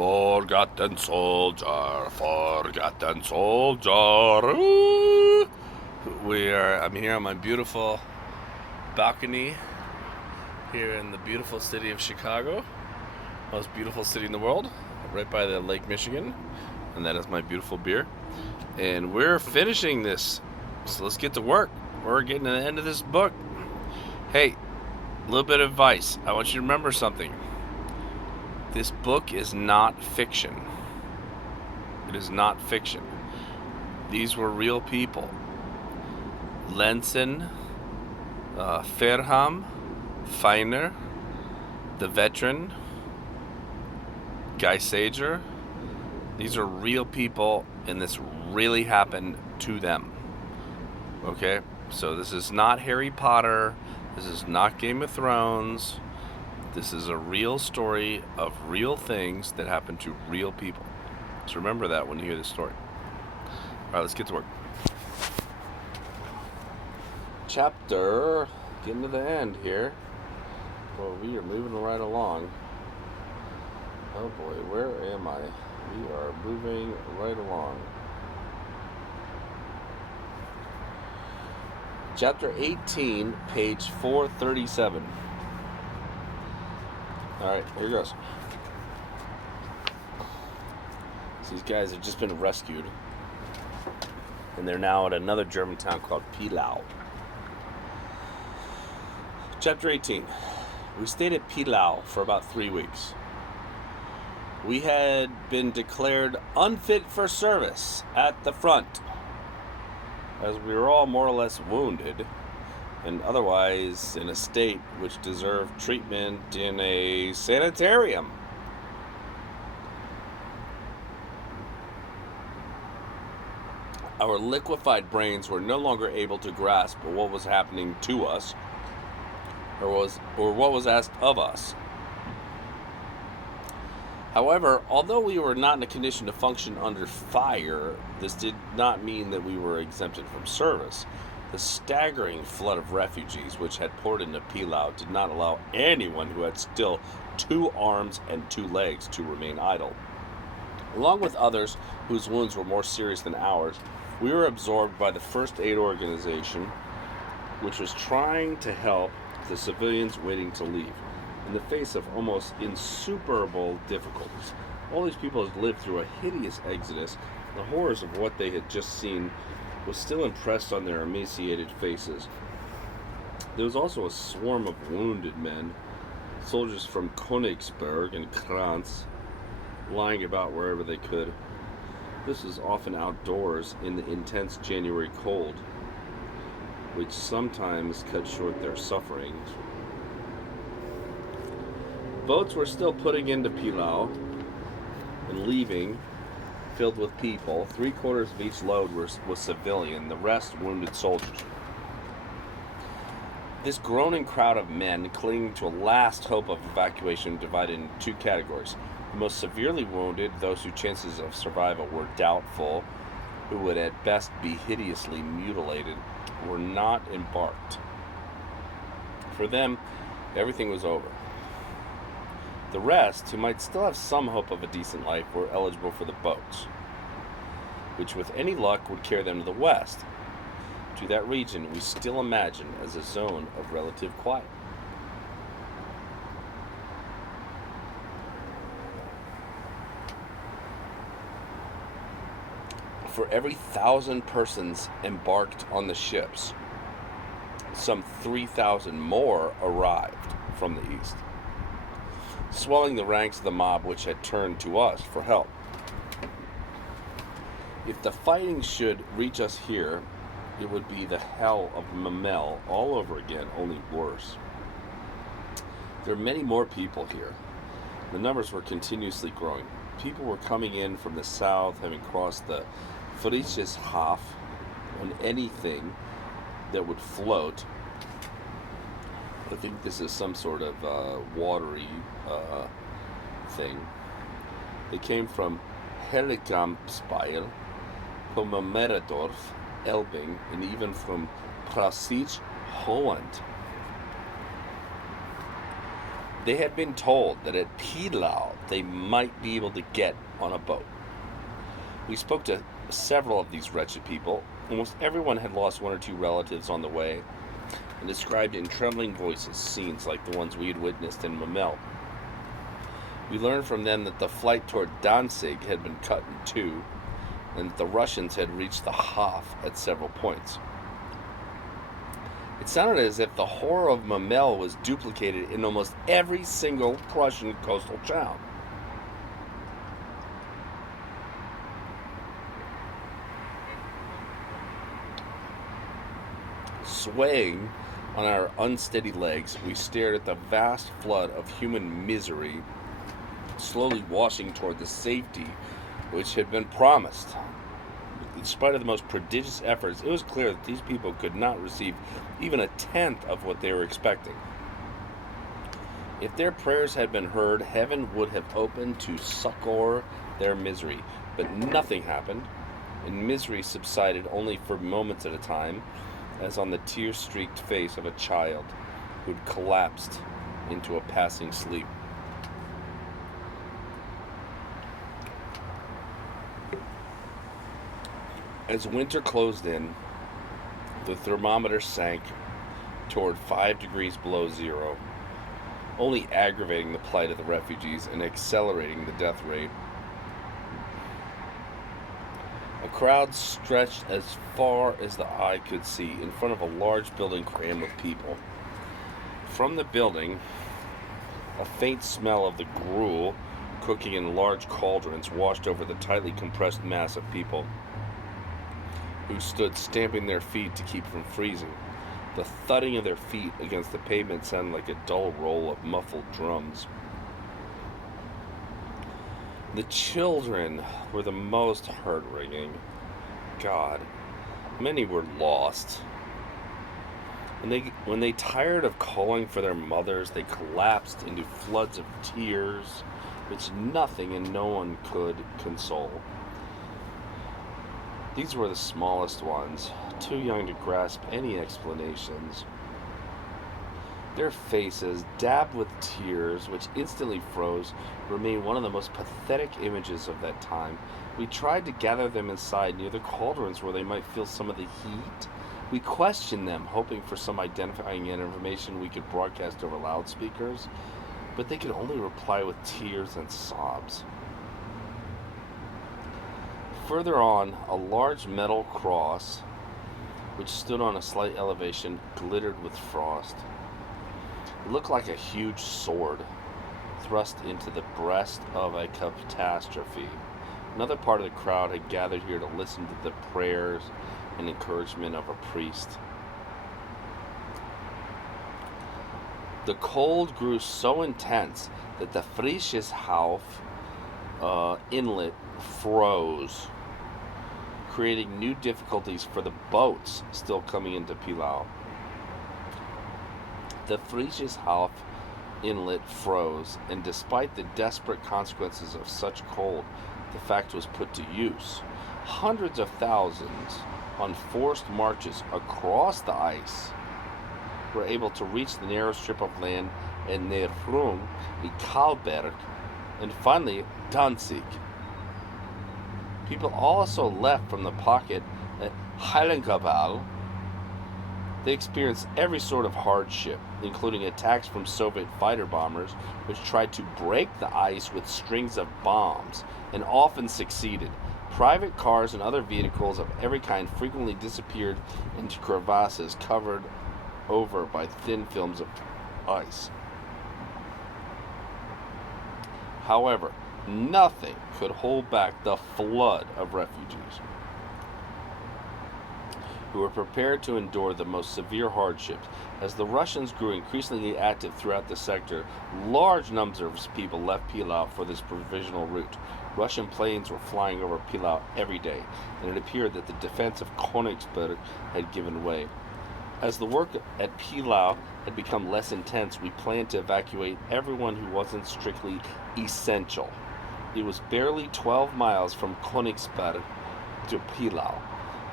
Forgotten soldier, forgotten soldier. Ooh. I'm here on my beautiful balcony here in the beautiful city of Chicago, most beautiful city in the world, right by the Lake Michigan, and that is my beautiful beer. And we're finishing this, so let's get to work. We're getting to the end of this book. Hey, a little bit of advice. I want you to remember something. This book is not fiction. It is not fiction. These were real people. Lenson, Fairham, Feiner, the veteran, Guy Sajer. These are real people, and this really happened to them. Okay? So this is not Harry Potter. This is not Game of Thrones. This is a real story of real things that happen to real people. So remember that when you hear this story. All right, let's get to work. Chapter, getting to the end here. Well, we are moving right along. Oh boy, where am I? We are moving right along. Chapter 18, page 437. Alright, here goes. So these guys have just been rescued, and they're now at another German town called Pilau. Chapter 18. We stayed at Pilau for about 3 weeks. We had been declared unfit for service at the front, as we were all more or less wounded and otherwise in a state which deserved treatment in a sanitarium. Our liquefied brains were no longer able to grasp what was happening to us, or what was asked of us. However, although we were not in a condition to function under fire, this did not mean that we were exempted from service. The staggering flood of refugees which had poured into Pilau did not allow anyone who had still 2 arms and 2 legs to remain idle. Along with others whose wounds were more serious than ours, we were absorbed by the first aid organization, which was trying to help the civilians waiting to leave. In the face of almost insuperable difficulties, all these people had lived through a hideous exodus. The horrors of what they had just seen was still impressed on their emaciated faces. There was also a swarm of wounded men, soldiers from Königsberg and Kranz, lying about wherever they could. This was often outdoors in the intense January cold, which sometimes cut short their sufferings. Boats were still putting into Pilau and leaving, filled with people. 3/4 of each load was civilian, the rest wounded soldiers. This groaning crowd of men, clinging to a last hope of evacuation, divided into 2 categories. The most severely wounded, those whose chances of survival were doubtful, who would at best be hideously mutilated, were not embarked. For them, everything was over. The rest, who might still have some hope of a decent life, were eligible for the boats, which with any luck would carry them to the west, to that region we still imagine as a zone of relative quiet. For every 1,000 persons embarked on the ships, some 3,000 more arrived from the east, swelling the ranks of the mob which had turned to us for help. If the fighting should reach us here, it would be the hell of Mamel all over again, only worse. There are many more people here. The numbers were continuously growing. People were coming in from the south, having crossed the Friedrichshafen on anything that would float. I think this is some sort of watery thing. They came from Herkampspeil, from Meredorf, Elbing, and even from Prasich, Holland. They had been told that at Pilau they might be able to get on a boat. We spoke to several of these wretched people. Almost everyone had lost one or two relatives on the way, and described in trembling voices scenes like the ones we had witnessed in Mamel. We learned from them that the flight toward Danzig had been cut in two, and that the Russians had reached the Hof at several points. It sounded as if the horror of Mamel was duplicated in almost every single Prussian coastal town. Swaying on our unsteady legs, we stared at the vast flood of human misery slowly washing toward the safety which had been promised. In spite of the most prodigious efforts, it was clear that these people could not receive even a tenth of what they were expecting. If their prayers had been heard, heaven would have opened to succor their misery. But nothing happened, and misery subsided only for moments at a time, as on the tear-streaked face of a child who'd collapsed into a passing sleep. As winter closed in, the thermometer sank toward 5 degrees below zero, only aggravating the plight of the refugees and accelerating the death rate. A crowd stretched as far as the eye could see in front of a large building crammed with people. From the building, a faint smell of the gruel cooking in large cauldrons washed over the tightly compressed mass of people, who stood stamping their feet to keep from freezing. The thudding of their feet against the pavement sounded like a dull roll of muffled drums. The children were the most heart-wringing. God, many were lost. When they tired of calling for their mothers, they collapsed into floods of tears, which nothing and no one could console. These were the smallest ones, too young to grasp any explanations. Their faces, dabbed with tears, which instantly froze, remained one of the most pathetic images of that time. We tried to gather them inside near the cauldrons where they might feel some of the heat. We questioned them, hoping for some identifying information we could broadcast over loudspeakers, but they could only reply with tears and sobs. Further on, a large metal cross, which stood on a slight elevation, glittered with frost. It looked like a huge sword thrust into the breast of a catastrophe. Another part of the crowd had gathered here to listen to the prayers and encouragement of a priest. The cold grew so intense that the Friesishof inlet froze, creating new difficulties for the boats still coming into Pilau. The Friesishof inlet froze, and despite the desperate consequences of such cold, the fact was put to use. Hundreds of thousands on forced marches across the ice were able to reach the narrow strip of land at Neerfrum, Kalberg, and finally Danzig. People also left from the pocket at Heiligenkabel. They experienced every sort of hardship, including attacks from Soviet fighter bombers, which tried to break the ice with strings of bombs, and often succeeded. Private cars and other vehicles of every kind frequently disappeared into crevasses covered over by thin films of ice. However, nothing could hold back the flood of refugees who were prepared to endure the most severe hardships. As the Russians grew increasingly active throughout the sector, large numbers of people left Pilau for this provisional route. Russian planes were flying over Pilau every day, and it appeared that the defense of Königsberg had given way. As the work at Pilau had become less intense, we planned to evacuate everyone who wasn't strictly essential. It was barely 12 miles from Königsberg to Pilau.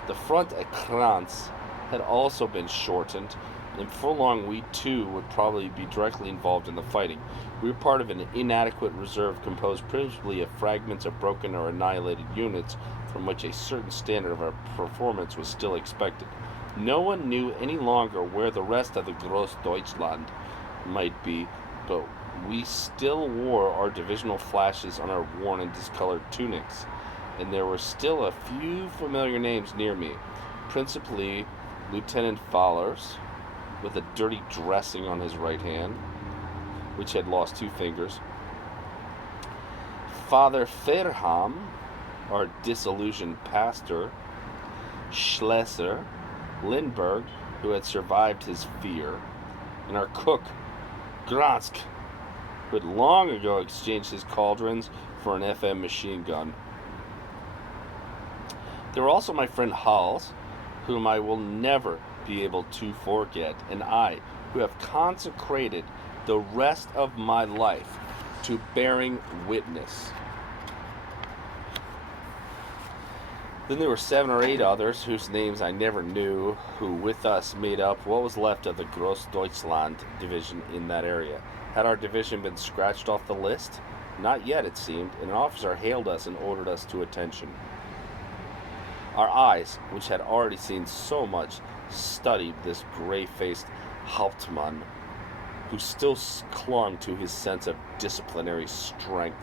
The front at Kranz had also been shortened, And before long, we too would probably be directly involved in the fighting. We were part of an inadequate reserve composed principally of fragments of broken or annihilated units from which a certain standard of our performance was still expected. No one knew any longer where the rest of the Gross Deutschland might be, but we still wore our divisional flashes on our worn and discolored tunics, and there were still a few familiar names near me, principally Lieutenant Fallers, with a dirty dressing on his right hand, which had lost 2 fingers. Father Fairham, our disillusioned pastor. Schlesser, Lindbergh, who had survived his fear, and our cook, Gransk, who had long ago exchanged his cauldrons for an FM machine gun. There were also my friend Hals, whom I will never be able to forget, and I, who have consecrated the rest of my life to bearing witness. Then there were 7 or 8 others whose names I never knew, who with us made up what was left of the Gross Deutschland division in that area. Had our division been scratched off the list? Not yet, it seemed, and an officer hailed us and ordered us to attention. Our eyes, which had already seen so much, studied this gray-faced Hauptmann, who still clung to his sense of disciplinary strength.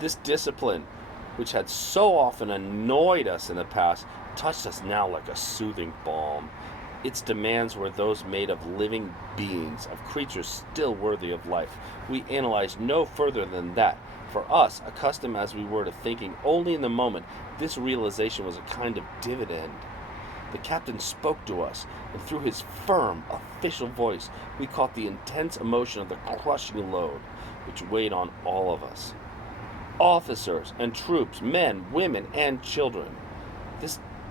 This discipline, which had so often annoyed us in the past, touched us now like a soothing balm. Its demands were those made of living beings, of creatures still worthy of life. We analyzed no further than that. For us, accustomed as we were to thinking only in the moment, this realization was a kind of dividend. The captain spoke to us, and through his firm, official voice, we caught the intense emotion of the crushing load which weighed on all of us. Officers and troops, men, women, and children.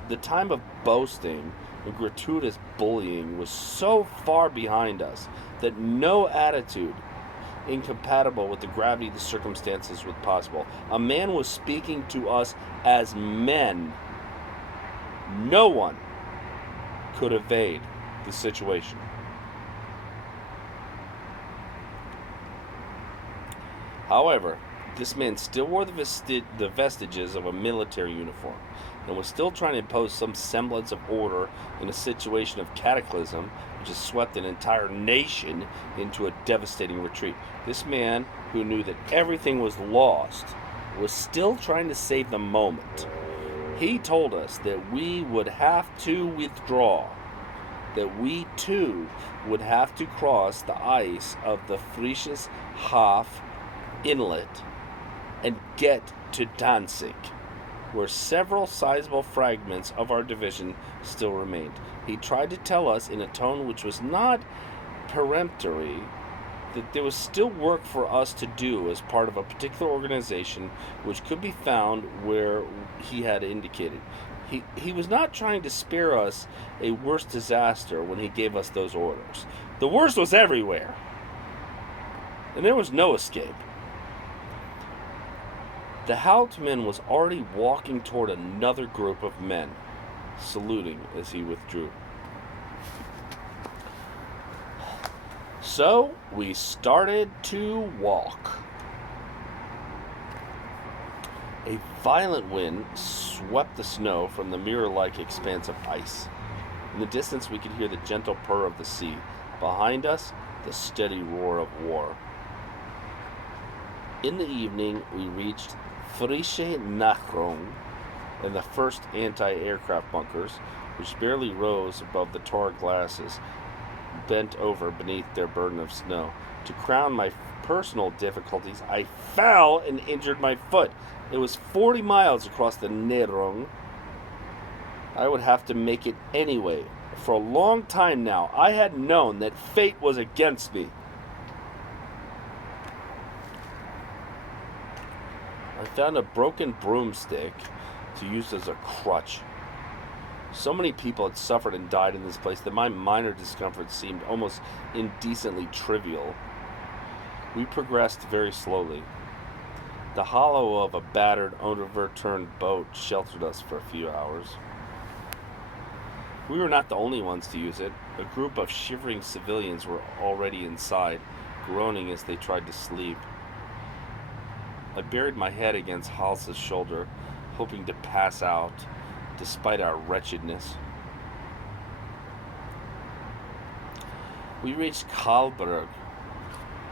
The time of boasting and gratuitous bullying was so far behind us that no attitude incompatible with the gravity of the circumstances was possible. A man was speaking to us as men. No one could evade the situation. However, this man still wore the vestiges of a military uniform and was still trying to impose some semblance of order in a situation of cataclysm which has swept an entire nation into a devastating retreat. This man, who knew that everything was lost, was still trying to save the moment. He told us that we would have to withdraw, that we too would have to cross the ice of the Frisches Haff Inlet and get to Danzig, where several sizable fragments of our division still remained. He tried to tell us in a tone which was not peremptory that there was still work for us to do as part of a particular organization which could be found where he had indicated. He was not trying to spare us a worse disaster when he gave us those orders. The worst was everywhere, and there was no escape. The Hauptmann was already walking toward another group of men, saluting as he withdrew. So we started to walk. A violent wind swept the snow from the mirror-like expanse of ice. In the distance we could hear the gentle purr of the sea. Behind us, the steady roar of war. In the evening, we reached Frische Nachrung and the first anti-aircraft bunkers, which barely rose above the tar glasses, bent over beneath their burden of snow. To crown my personal difficulties, I fell and injured my foot. It was 40 miles across the Nehrung. I would have to make it anyway. For a long time now, I had known that fate was against me. I found a broken broomstick to use as a crutch. So many people had suffered and died in this place that my minor discomfort seemed almost indecently trivial. We progressed very slowly. The hollow of a battered, overturned boat sheltered us for a few hours. We were not the only ones to use it. A group of shivering civilians were already inside, groaning as they tried to sleep. I buried my head against Hals's shoulder, hoping to pass out, despite our wretchedness. We reached Karlberg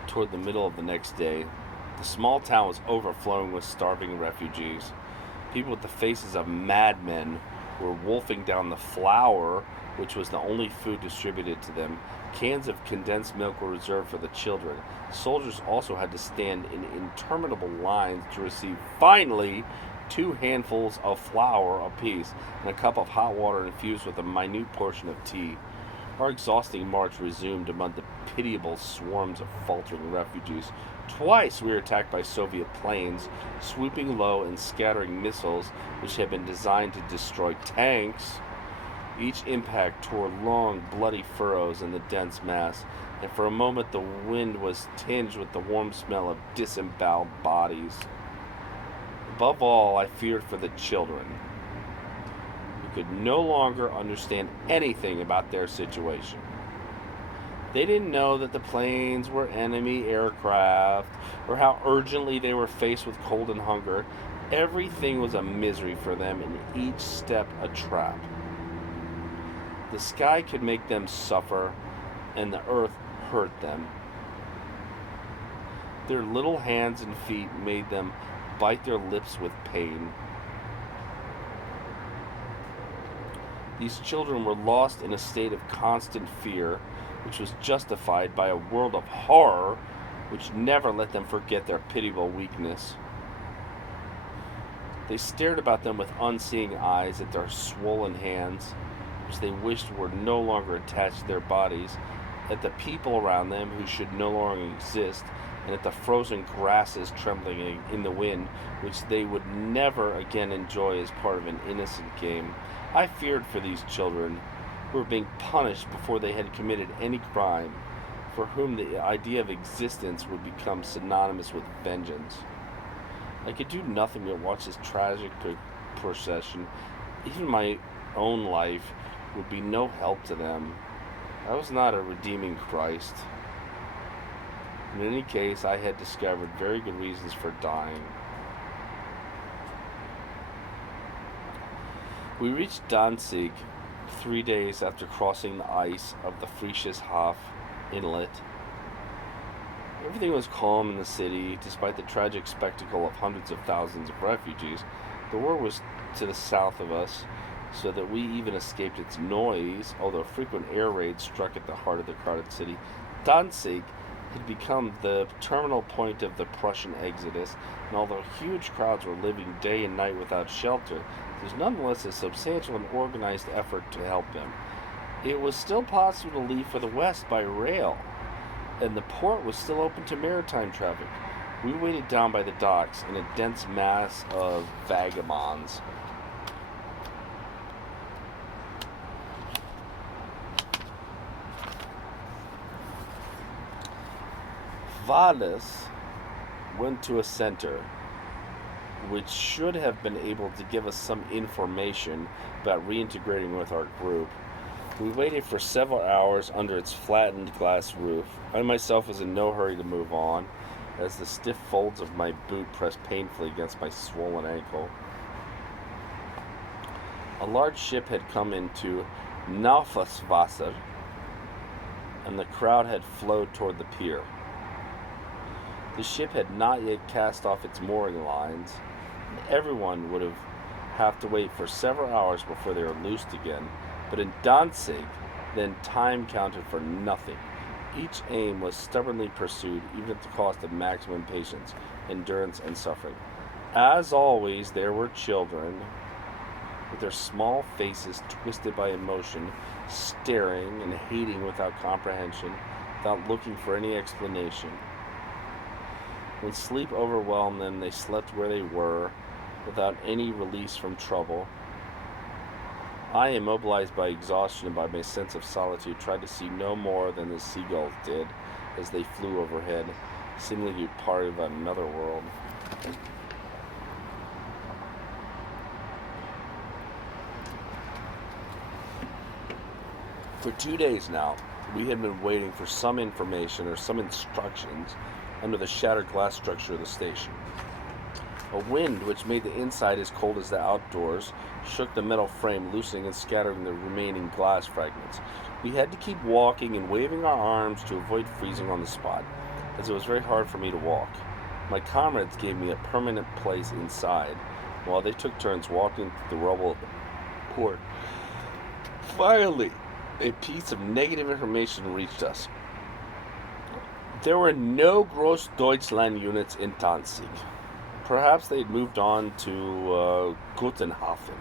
toward the middle of the next day. The small town was overflowing with starving refugees. People with the faces of madmen were wolfing down the flour, which was the only food distributed to them. Cans of condensed milk were reserved for the children. Soldiers also had to stand in interminable lines to receive, finally, 2 handfuls of flour apiece and a cup of hot water infused with a minute portion of tea. Our exhausting march resumed among the pitiable swarms of faltering refugees. Twice we were attacked by Soviet planes, swooping low and scattering missiles which had been designed to destroy tanks. Each impact tore long, bloody furrows in the dense mass, and for a moment the wind was tinged with the warm smell of disemboweled bodies. Above all, I feared for the children, who could no longer understand anything about their situation. They didn't know that the planes were enemy aircraft or how urgently they were faced with cold and hunger. Everything was a misery for them, and each step a trap. The sky could make them suffer, and the earth hurt them. Their little hands and feet made them bite their lips with pain. These children were lost in a state of constant fear, which was justified by a world of horror which never let them forget their pitiable weakness. They stared about them with unseeing eyes at their swollen hands, which they wished were no longer attached to their bodies, at the people around them who should no longer exist, and at the frozen grasses trembling in the wind, which they would never again enjoy as part of an innocent game. I feared for these children, who were being punished before they had committed any crime, for whom the idea of existence would become synonymous with vengeance. I could do nothing but watch this tragic procession. Even my own life would be no help to them. I was not a redeeming Christ. In any case, I had discovered very good reasons for dying. We reached Danzig 3 days after crossing the ice of the Friesishafen Inlet. Everything was calm in the city, despite the tragic spectacle of hundreds of thousands of refugees. The war was to the south of us, so that we even escaped its noise, although frequent air raids struck at the heart of the crowded city. Danzig had become the terminal point of the Prussian exodus, and although huge crowds were living day and night without shelter, there was nonetheless a substantial and organized effort to help them. It was still possible to leave for the west by rail, and the port was still open to maritime traffic. We waited down by the docks in a dense mass of vagabonds. Valles went to a center which should have been able to give us some information about reintegrating with our group. We waited for several hours under its flattened glass roof. I myself was in no hurry to move on, as the stiff folds of my boot pressed painfully against my swollen ankle. A large ship had come into Naufelswasser, and the crowd had flowed toward the pier. The ship had not yet cast off its mooring lines, and everyone would have to wait for several hours before they were loosed again. But in Danzig, then time counted for nothing. Each aim was stubbornly pursued, even at the cost of maximum patience, endurance, and suffering. As always, there were children, with their small faces twisted by emotion, staring and hating without comprehension, without looking for any explanation. When sleep overwhelmed them, they slept where they were, without any release from trouble. I, immobilized by exhaustion and by my sense of solitude, tried to see no more than the seagulls did as they flew overhead, seemingly part of another world. For 2 days now, we had been waiting for some information or some instructions under the shattered glass structure of the station. A wind, which made the inside as cold as the outdoors, shook the metal frame, loosening and scattering the remaining glass fragments. We had to keep walking and waving our arms to avoid freezing on the spot, as it was very hard for me to walk. My comrades gave me a permanent place inside, while they took turns walking through the rubble of the port. Finally, a piece of negative information reached us. There were no Großdeutschland units in Danzig. Perhaps they had moved on to Gottenhafen.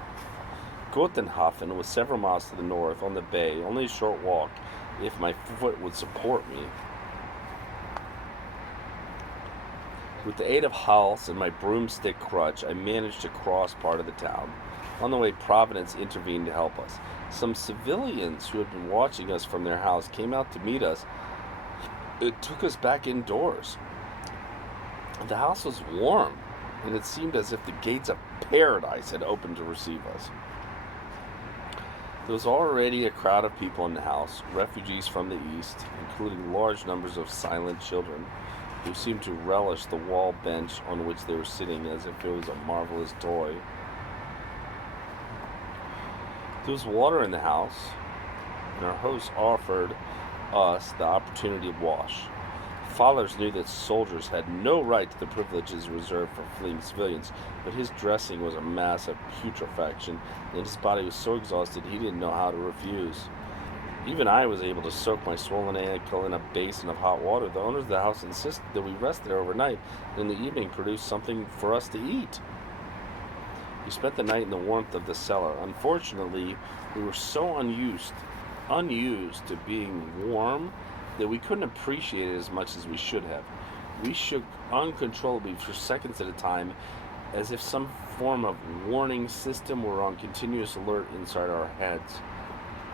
Gottenhafen was several miles to the north, on the bay, only a short walk, if my foot would support me. With the aid of Hals and my broomstick crutch, I managed to cross part of the town. On the way, Providence intervened to help us. Some civilians who had been watching us from their house came out to meet us. It took us back indoors. The house was warm, and it seemed as if the gates of paradise had opened to receive us. There was already a crowd of people in the house, refugees from the east, including large numbers of silent children, who seemed to relish the wall bench on which they were sitting as if it was a marvelous toy. There was water in the house, and our host offered us the opportunity to wash. Fathers knew that soldiers had no right to the privileges reserved for fleeing civilians, but his dressing was a mass of putrefaction, and his body was so exhausted he didn't know how to refuse. Even I was able to soak my swollen ankle in a basin of hot water. The owners of the house insisted that we rest there overnight, and in the evening produce something for us to eat. We spent the night in the warmth of the cellar. Unfortunately, we were so unused to being warm that we couldn't appreciate it as much as we should have. We shook uncontrollably for seconds at a time, as if some form of warning system were on continuous alert inside our heads.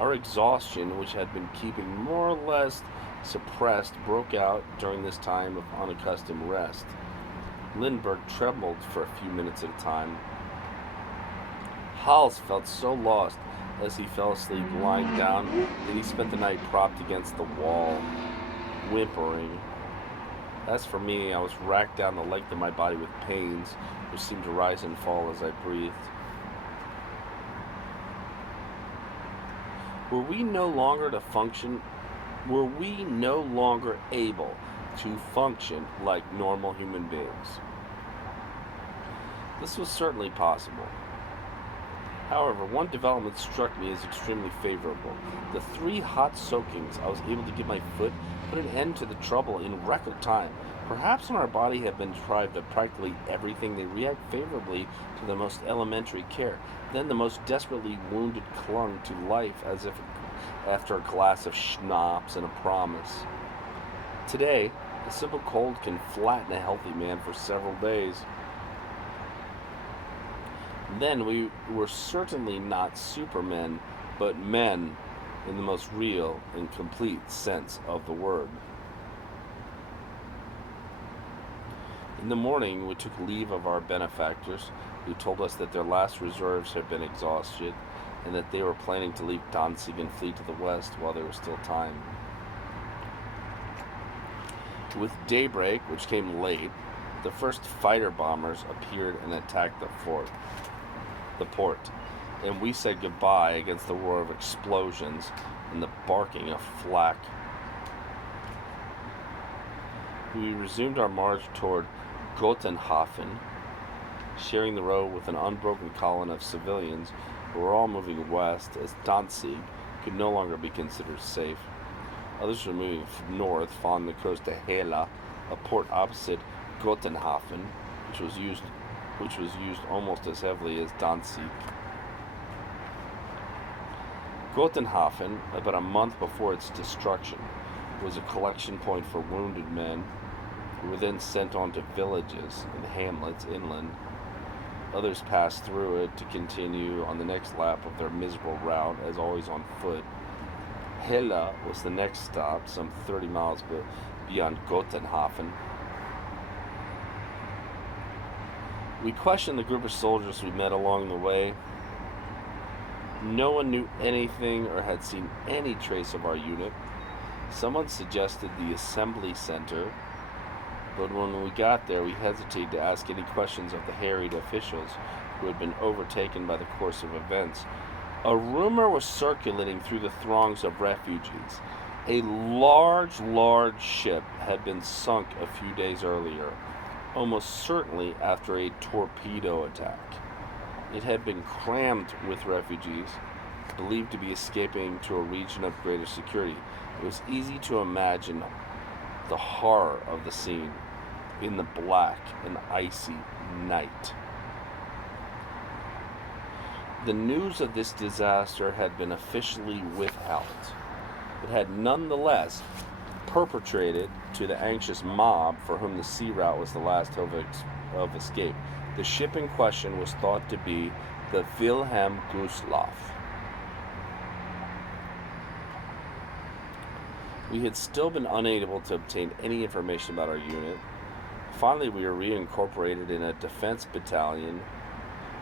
Our exhaustion, which had been keeping more or less suppressed, broke out during this time of unaccustomed rest. Lindbergh trembled for a few minutes at a time. Hals felt so lost as he fell asleep lying down that he spent the night propped against the wall, whimpering. As for me, I was racked down the length of my body with pains, which seemed to rise and fall as I breathed. Were we no longer able to function like normal human beings? This was certainly possible. However, one development struck me as extremely favorable. The 3 hot soakings I was able to give my foot put an end to the trouble in record time. Perhaps when our body had been deprived of practically everything, they react favorably to the most elementary care. Then the most desperately wounded clung to life as if after a glass of schnapps and a promise. Today, a simple cold can flatten a healthy man for several days. Then we were certainly not supermen, but men in the most real and complete sense of the word. In the morning, we took leave of our benefactors, who told us that their last reserves had been exhausted, and that they were planning to leave Danzig and flee to the west while there was still time. With daybreak, which came late, the first fighter bombers appeared and attacked the port, and we said goodbye against the roar of explosions and the barking of flak. We resumed our march toward Gottenhafen, sharing the road with an unbroken column of civilians who were all moving west, as Danzig could no longer be considered safe. Others were moving north, following the coast to Hela, a port opposite Gottenhafen, which was used almost as heavily as Danzig. Gottenhafen, about a month before its destruction, was a collection point for wounded men who were then sent on to villages and hamlets inland. Others passed through it to continue on the next lap of their miserable route, as always on foot. Hela was the next stop, some 30 miles beyond Gottenhafen. We questioned the group of soldiers we met along the way. No one knew anything or had seen any trace of our unit. Someone suggested the assembly center, but when we got there, we hesitated to ask any questions of the harried officials who had been overtaken by the course of events. A rumor was circulating through the throngs of refugees. A large ship had been sunk a few days earlier, almost certainly after a torpedo attack. It had been crammed with refugees, believed to be escaping to a region of greater security. It was easy to imagine the horror of the scene in the black and icy night. The news of this disaster had been officially withheld. It had nonetheless perpetrated to the anxious mob for whom the sea route was the last hope of escape. The ship in question was thought to be the Wilhelm Gustloff. We had still been unable to obtain any information about our unit. Finally, we were reincorporated in a defense battalion,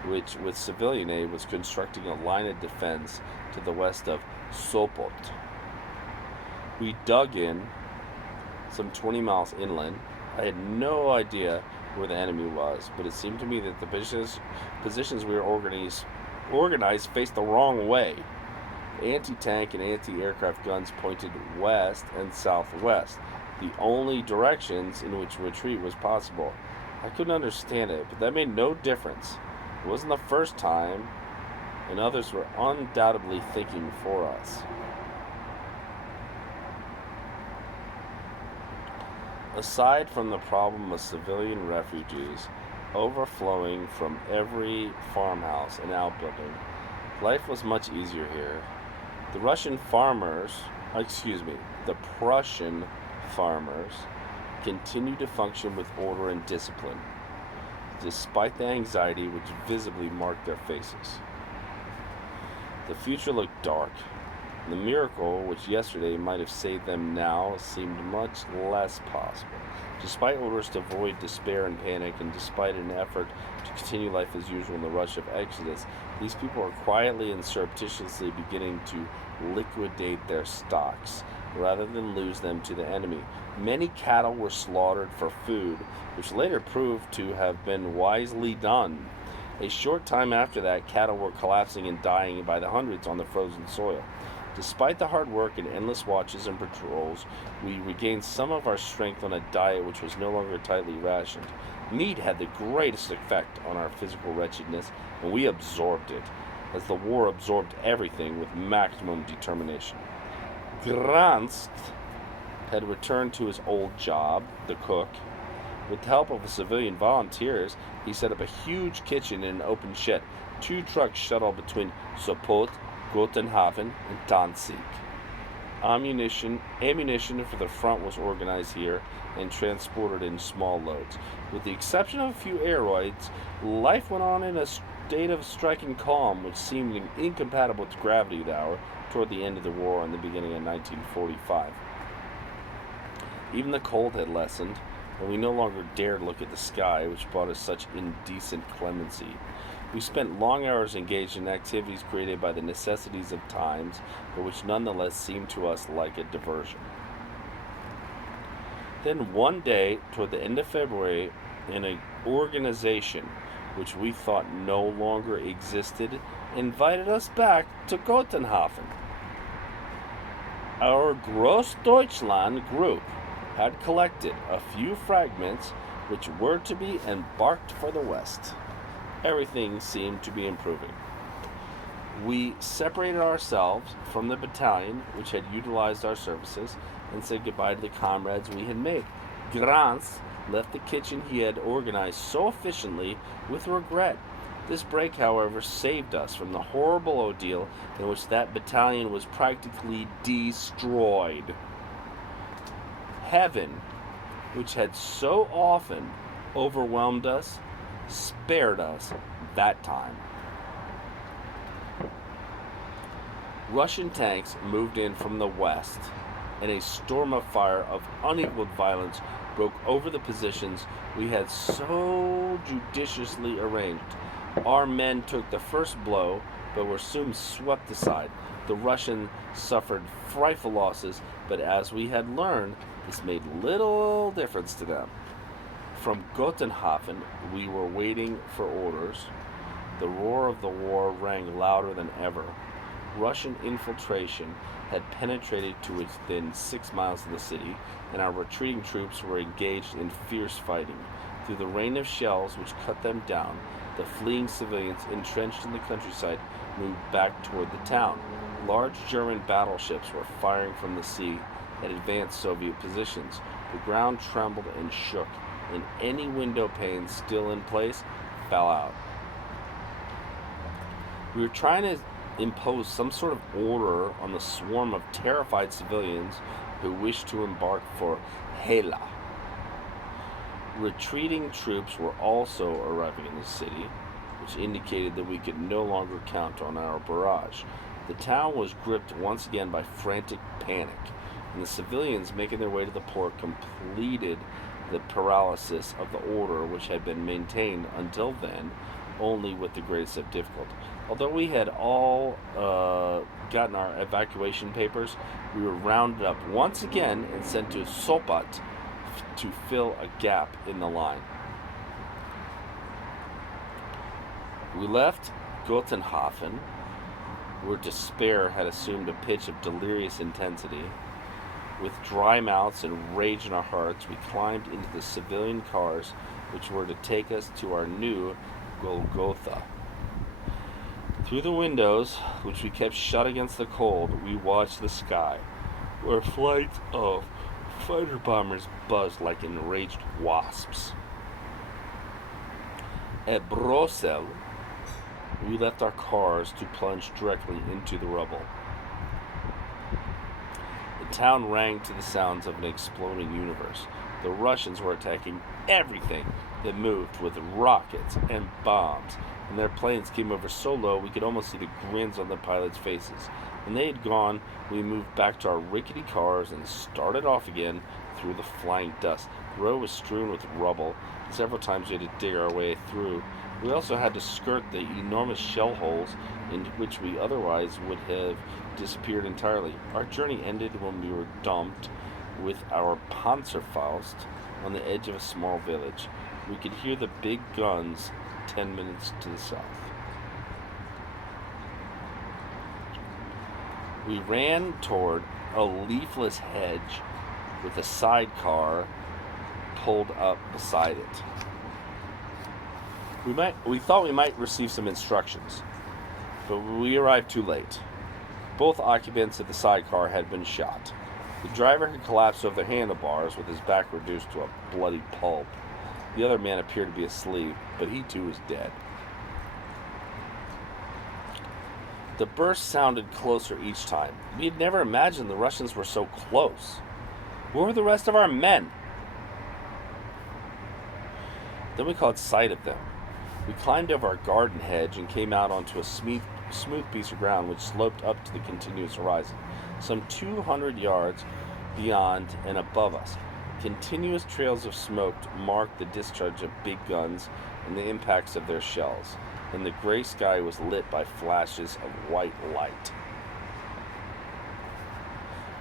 which, with civilian aid, was constructing a line of defense to the west of Sopot. We dug in some 20 miles inland. I had no idea where the enemy was, but it seemed to me that the positions we were organized faced the wrong way. Anti-tank and anti-aircraft guns pointed west and southwest, the only directions in which retreat was possible. I couldn't understand it, but that made no difference. It wasn't the first time, and others were undoubtedly thinking for us. Aside from the problem of civilian refugees overflowing from every farmhouse and outbuilding, life was much easier here. The Prussian farmers continued to function with order and discipline, despite the anxiety which visibly marked their faces. The future looked dark. The miracle which yesterday might have saved them now seemed much less possible. Despite orders to avoid despair and panic, and despite an effort to continue life as usual in the rush of exodus, these people are quietly and surreptitiously beginning to liquidate their stocks, rather than lose them to the enemy. Many cattle were slaughtered for food, which later proved to have been wisely done. A short time after that, cattle were collapsing and dying by the hundreds on the frozen soil. Despite the hard work and endless watches and patrols, we regained some of our strength on a diet which was no longer tightly rationed. Meat had the greatest effect on our physical wretchedness, and we absorbed it, as the war absorbed everything with maximum determination. Granst had returned to his old job, the cook. With the help of civilian volunteers, he set up a huge kitchen in an open shed. 2 trucks shuttled between Sopot, Gotenhafen, and Danzig. Ammunition for the front was organized here and transported in small loads. With the exception of a few air raids, life went on in a state of striking calm, which seemed incompatible with gravity hour toward the end of the war and the beginning of 1945. Even the cold had lessened, and we no longer dared look at the sky, which brought us such indecent clemency. We spent long hours engaged in activities created by the necessities of times, but which nonetheless seemed to us like a diversion. Then one day, toward the end of February, an organization which we thought no longer existed invited us back to Gotenhafen. Our Großdeutschland group had collected a few fragments which were to be embarked for the West. Everything seemed to be improving. We separated ourselves from the battalion which had utilized our services and said goodbye to the comrades we had made. Grans left the kitchen he had organized so efficiently with regret. This break, however, saved us from the horrible ordeal in which that battalion was practically destroyed. Heaven, which had so often overwhelmed us, spared us that time. Russian tanks moved in from the west, and a storm of fire of unequaled violence broke over the positions we had so judiciously arranged. Our men took the first blow, but were soon swept aside. The Russians suffered frightful losses, but as we had learned, this made little difference to them. From Gotenhafen, we were waiting for orders. The roar of the war rang louder than ever. Russian infiltration had penetrated to within 6 miles of the city, and our retreating troops were engaged in fierce fighting. Through the rain of shells which cut them down, the fleeing civilians entrenched in the countryside moved back toward the town. Large German battleships were firing from the sea at advanced Soviet positions. The ground trembled and shook, and any window pane still in place fell out. We were trying to impose some sort of order on the swarm of terrified civilians who wished to embark for Hela. Retreating troops were also arriving in the city, which indicated that we could no longer count on our barrage. The town was gripped once again by frantic panic, and the civilians making their way to the port completed the paralysis of the order which had been maintained until then only with the greatest of difficulty. Although we had all gotten our evacuation papers, we were rounded up once again and sent to Sopat to fill a gap in the line. We left Gotenhafen, where despair had assumed a pitch of delirious intensity. With dry mouths and rage in our hearts, we climbed into the civilian cars which were to take us to our new Golgotha. Through the windows, which we kept shut against the cold, we watched the sky, where flights of fighter bombers buzzed like enraged wasps. At Brosel, we left our cars to plunge directly into the rubble. The town rang to the sounds of an exploding universe. The Russians were attacking everything that moved with rockets and bombs, and their planes came over so low we could almost see the grins on the pilots' faces. When they had gone, we moved back to our rickety cars and started off again through the flying dust. The road was strewn with rubble, and several times we had to dig our way through. We also had to skirt the enormous shell holes into which we otherwise would have disappeared entirely. Our journey ended when we were dumped with our Panzerfaust on the edge of a small village. We could hear the big guns 10 minutes to the south. We ran toward a leafless hedge with a sidecar pulled up beside it. We thought we might receive some instructions, but we arrived too late. Both occupants of the sidecar had been shot. The driver had collapsed over the handlebars with his back reduced to a bloody pulp. The other man appeared to be asleep, but he too was dead. The burst sounded closer each time. We had never imagined the Russians were so close. Where were the rest of our men? Then we caught sight of them. We climbed over a garden hedge and came out onto a smooth piece of ground which sloped up to the continuous horizon, some 200 yards beyond and above us. Continuous trails of smoke marked the discharge of big guns and the impacts of their shells, and the gray sky was lit by flashes of white light.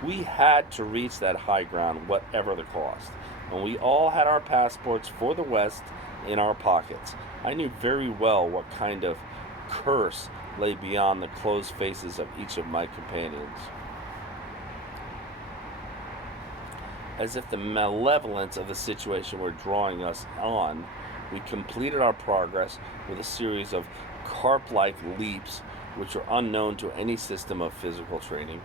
We had to reach that high ground, whatever the cost, and we all had our passports for the West in our pockets. I knew very well what kind of curse lay beyond the closed faces of each of my companions. As if the malevolence of the situation were drawing us on, we completed our progress with a series of carp-like leaps which were unknown to any system of physical training.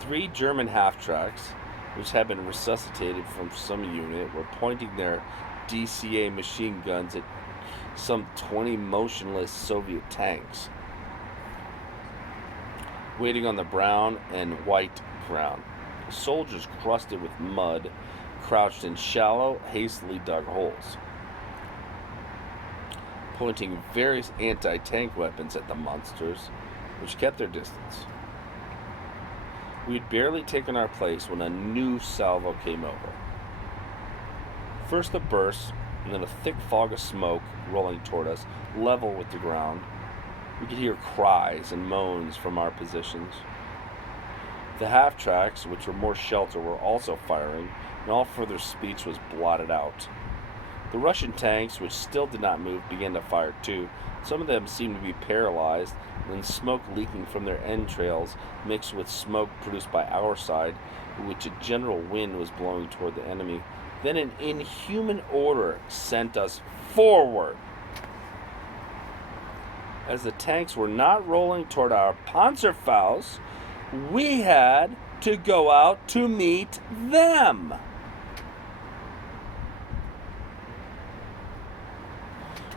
3 German half-tracks, which had been resuscitated from some unit, were pointing their DCA machine guns at some 20 motionless Soviet tanks, waiting on the brown and white ground. The soldiers, crusted with mud, crouched in shallow, hastily dug holes, pointing various anti-tank weapons at the monsters, which kept their distance. We had barely taken our place when a new salvo came over. First a burst, and then a thick fog of smoke rolling toward us, level with the ground. We could hear cries and moans from our positions. The half-tracks, which were more shelter, were also firing, and all further speech was blotted out. The Russian tanks, which still did not move, began to fire too. Some of them seemed to be paralyzed, and smoke leaking from their entrails mixed with smoke produced by our side, in which a general wind was blowing toward the enemy. Then an inhuman order sent us forward. As the tanks were not rolling toward our Panzerfaust, we had to go out to meet them.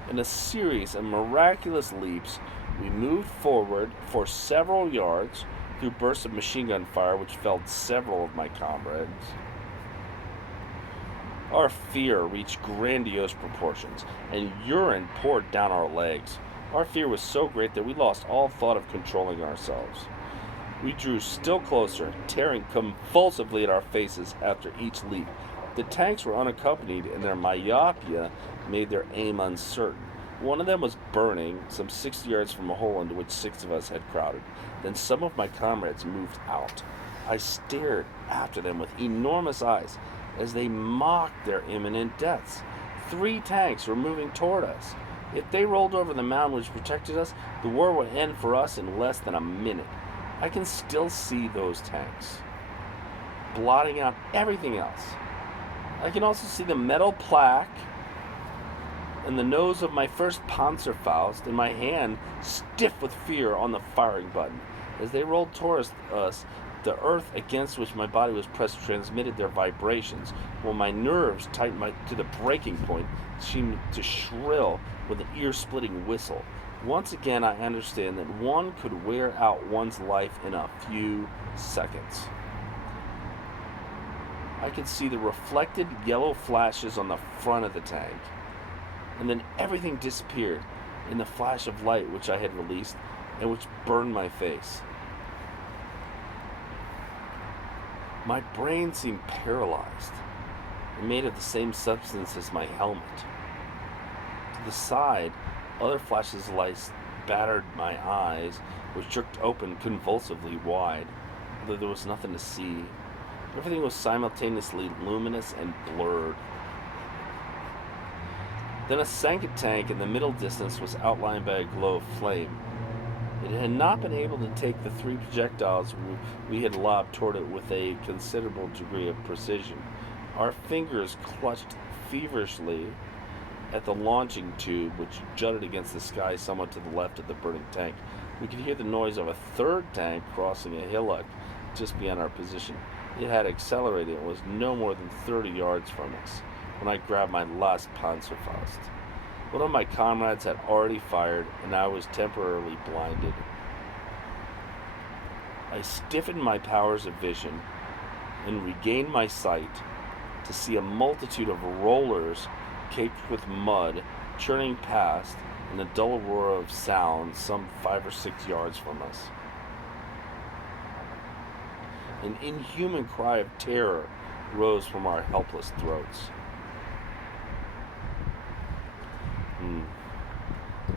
In a series of miraculous leaps, we moved forward for several yards through bursts of machine gun fire which felled several of my comrades. Our fear reached grandiose proportions, and urine poured down our legs. Our fear was so great that we lost all thought of controlling ourselves. We drew still closer, tearing convulsively at our faces after each leap. The tanks were unaccompanied, and their myopia made their aim uncertain. One of them was burning, some 60 yards from a hole into which 6 of us had crowded. Then some of my comrades moved out. I stared after them with enormous eyes as they mocked their imminent deaths. 3 tanks were moving toward us. If they rolled over the mound which protected us, the war would end for us in less than a minute. I can still see those tanks, blotting out everything else. I can also see the metal plaque and the nose of my first Panzerfaust, and my hand stiff with fear on the firing button. As they rolled towards us, the earth against which my body was pressed transmitted their vibrations, while my nerves, tightened to the breaking point, seemed to shrill with an ear-splitting whistle. Once again, I understand that one could wear out one's life in a few seconds. I could see the reflected yellow flashes on the front of the tank, and then everything disappeared in the flash of light which I had released and which burned my face. My brain seemed paralyzed and made of the same substance as my helmet. To the side, other flashes of light battered my eyes, which jerked open convulsively wide, although there was nothing to see. Everything was simultaneously luminous and blurred. Then a second tank in the middle distance was outlined by a glow of flame. It had not been able to take the 3 projectiles we had lobbed toward it with a considerable degree of precision. Our fingers clutched feverishly at the launching tube, which jutted against the sky somewhat to the left of the burning tank. We could hear the noise of a 3rd tank crossing a hillock just beyond our position. It had accelerated and was no more than 30 yards from us when I grabbed my last Panzerfaust. One of my comrades had already fired, and I was temporarily blinded. I stiffened my powers of vision and regained my sight to see a multitude of rollers caked with mud churning past in a dull roar of sound some 5 or 6 yards from us. An inhuman cry of terror rose from our helpless throats.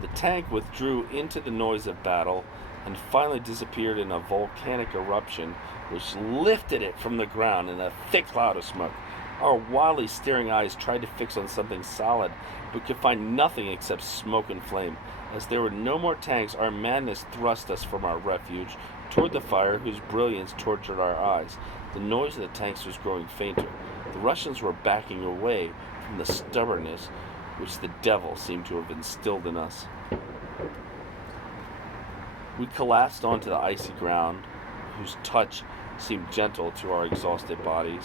The tank withdrew into the noise of battle and finally disappeared in a volcanic eruption which lifted it from the ground in a thick cloud of smoke. Our wildly staring eyes tried to fix on something solid, but could find nothing except smoke and flame. As there were no more tanks, our madness thrust us from our refuge toward the fire whose brilliance tortured our eyes. The noise of the tanks was growing fainter. The Russians were backing away from the stubbornness which the devil seemed to have instilled in us. We collapsed onto the icy ground, whose touch seemed gentle to our exhausted bodies.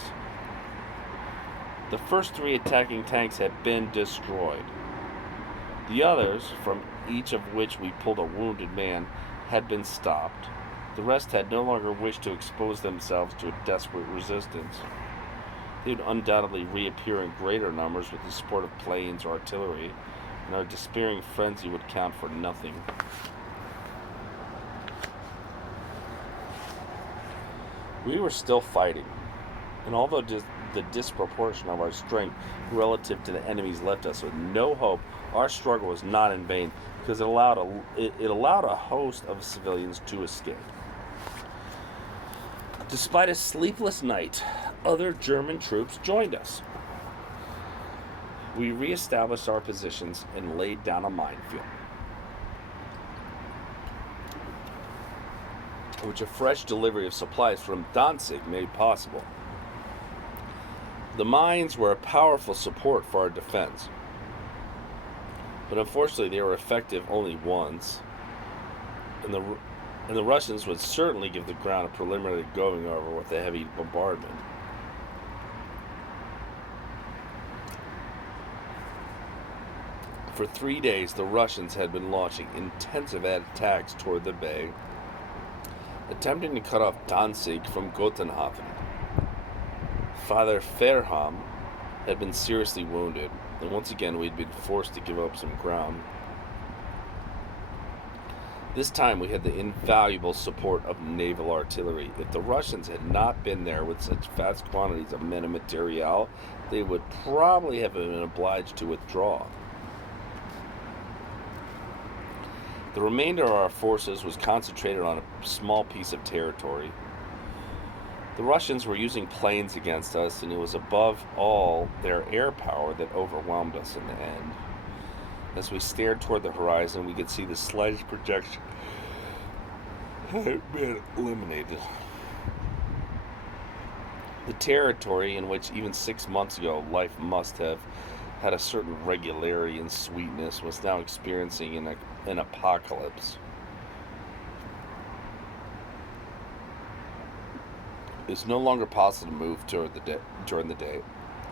The first 3 attacking tanks had been destroyed. The others, from each of which we pulled a wounded man, had been stopped. The rest had no longer wished to expose themselves to a desperate resistance. They would undoubtedly reappear in greater numbers with the support of planes or artillery, and our despairing frenzy would count for nothing. We were still fighting, and although the disproportion of our strength relative to the enemies left us with no hope. Our struggle was not in vain because it allowed a host of civilians to escape. Despite a sleepless night, other German troops joined us. We reestablished our positions and laid down a minefield, which a fresh delivery of supplies from Danzig made possible. The mines were a powerful support for our defense, but unfortunately they were effective only once, and the Russians would certainly give the ground a preliminary going over with a heavy bombardment. For 3 days, the Russians had been launching intensive attacks toward the bay, attempting to cut off Danzig from Gotenhafen. Father Fairham had been seriously wounded, and once again we had been forced to give up some ground. This time we had the invaluable support of naval artillery. If the Russians had not been there with such vast quantities of men and material, they would probably have been obliged to withdraw. The remainder of our forces was concentrated on a small piece of territory. The Russians were using planes against us, and it was above all their air power that overwhelmed us in the end. As we stared toward the horizon, we could see the sledge projection had been eliminated. The territory in which even 6 months ago life must have had a certain regularity and sweetness was now experiencing an apocalypse. It was no longer possible to move during the day.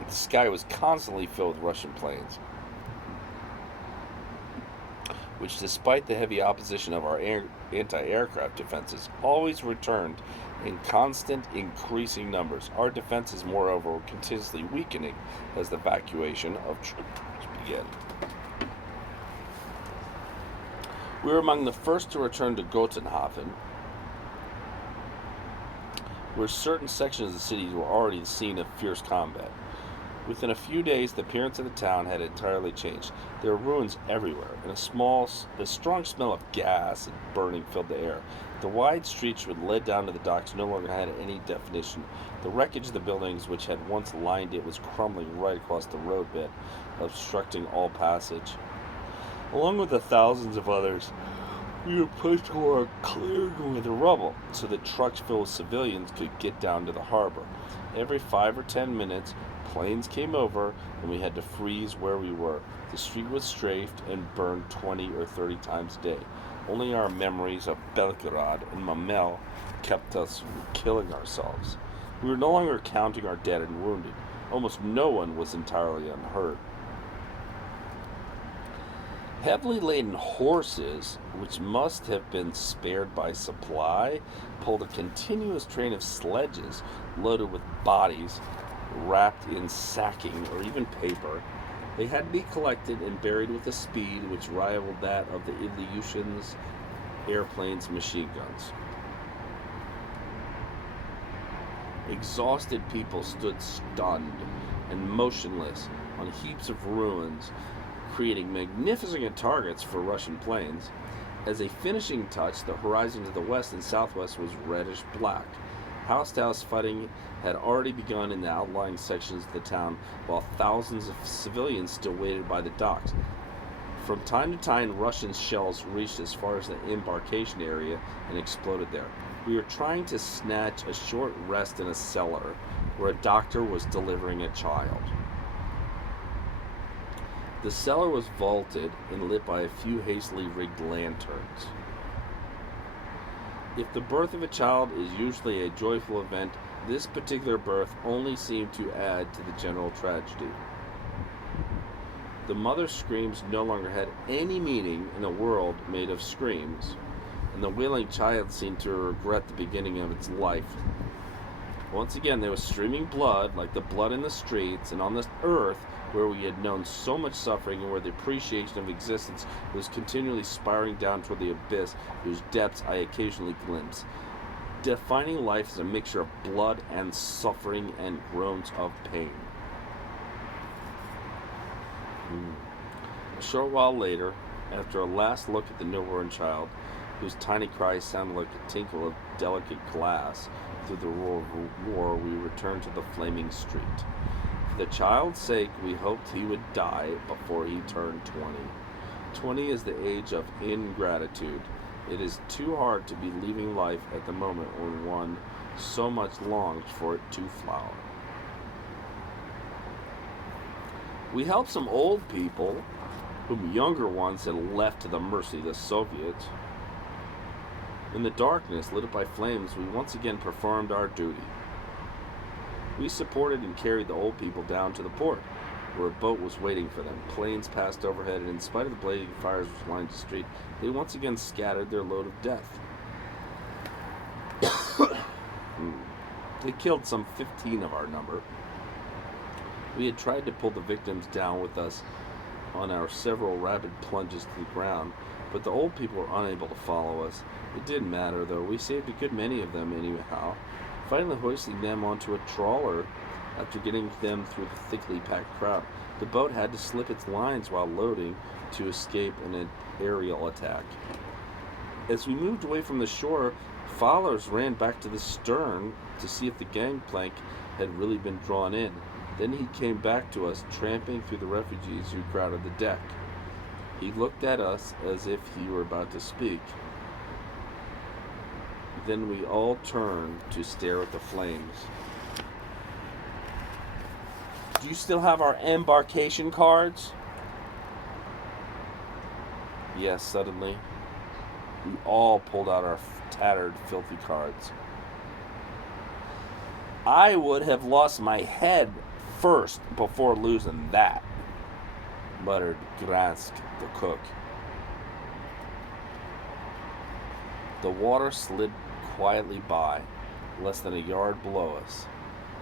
The sky was constantly filled with Russian planes, which, despite the heavy opposition of our anti-aircraft defenses, always returned in constant increasing numbers. Our defenses, moreover, were continuously weakening as the evacuation of troops began. We were among the first to return to Gotenhafen, where certain sections of the city were already the scene of fierce combat. Within a few days, the appearance of the town had entirely changed. There were ruins everywhere, and a strong smell of gas and burning filled the air. The wide streets which led down to the docks no longer had any definition. The wreckage of the buildings which had once lined it was crumbling right across the roadbed, obstructing all passage. Along with the thousands of others, we were pushed toward a clearing with the rubble, so that trucks filled with civilians could get down to the harbor. Every 5 or 10 minutes, planes came over, and we had to freeze where we were. The street was strafed and burned 20 or 30 times a day. Only our memories of Belgorod and Mamel kept us from killing ourselves. We were no longer counting our dead and wounded. Almost no one was entirely unhurt. Heavily laden horses, which must have been spared by supply, pulled a continuous train of sledges loaded with bodies wrapped in sacking or even paper. They had to be collected and buried with a speed which rivaled that of the Ilyushin's airplanes' machine guns. Exhausted people stood stunned and motionless on heaps of ruins, creating magnificent targets for Russian planes. As a finishing touch, the horizon to the west and southwest was reddish-black. House-to-house fighting had already begun in the outlying sections of the town, while thousands of civilians still waited by the docks. From time to time, Russian shells reached as far as the embarkation area and exploded there. We were trying to snatch a short rest in a cellar where a doctor was delivering a child. The cellar was vaulted and lit by a few hastily rigged lanterns. If the birth of a child is usually a joyful event, this particular birth only seemed to add to the general tragedy. The mother's screams no longer had any meaning in a world made of screams, and the wailing child seemed to regret the beginning of its life. Once again, there was streaming blood, like the blood in the streets, and on this earth, where we had known so much suffering and where the appreciation of existence was continually spiraling down toward the abyss, whose depths I occasionally glimpsed. defining life as a mixture of blood and suffering and groans of pain. Hmm. A short while later, after a last look at the newborn child, whose tiny cries sounded like the tinkle of delicate glass through the roar of war, we returned to the flaming street. For the child's sake, we hoped he would die before he turned 20. 20 is the age of ingratitude. It is too hard to be leaving life at the moment when one so much longs for it to flower. We helped some old people whom younger ones had left to the mercy of the Soviets. In the darkness, lit up by flames, we once again performed our duty. We supported and carried the old people down to the port, where a boat was waiting for them. Planes passed overhead, and in spite of the blazing fires which lined the street, they once again scattered their load of death. They killed some 15 of our number. We had tried to pull the victims down with us on our several rapid plunges to the ground, but the old people were unable to follow us. It didn't matter, though. We saved a good many of them anyhow, finally hoisting them onto a trawler after getting them through the thickly packed crowd. The boat had to slip its lines while loading to escape an aerial attack. As we moved away from the shore, Fowlers ran back to the stern to see if the gangplank had really been drawn in. Then he came back to us, tramping through the refugees who crowded the deck. He looked at us as if he were about to speak. Then we all turned to stare at the flames. Do you still have our embarkation cards? Yes, suddenly. We all pulled out our tattered, filthy cards. I would have lost my head first before losing that, muttered Gransk, the cook. The water slid quietly by, less than a yard below us.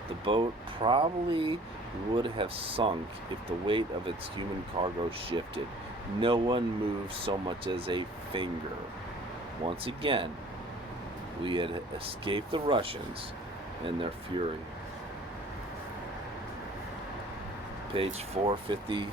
The boat probably would have sunk if the weight of its human cargo shifted. No one moved so much as a finger. Once again, we had escaped the Russians and their fury. Page 450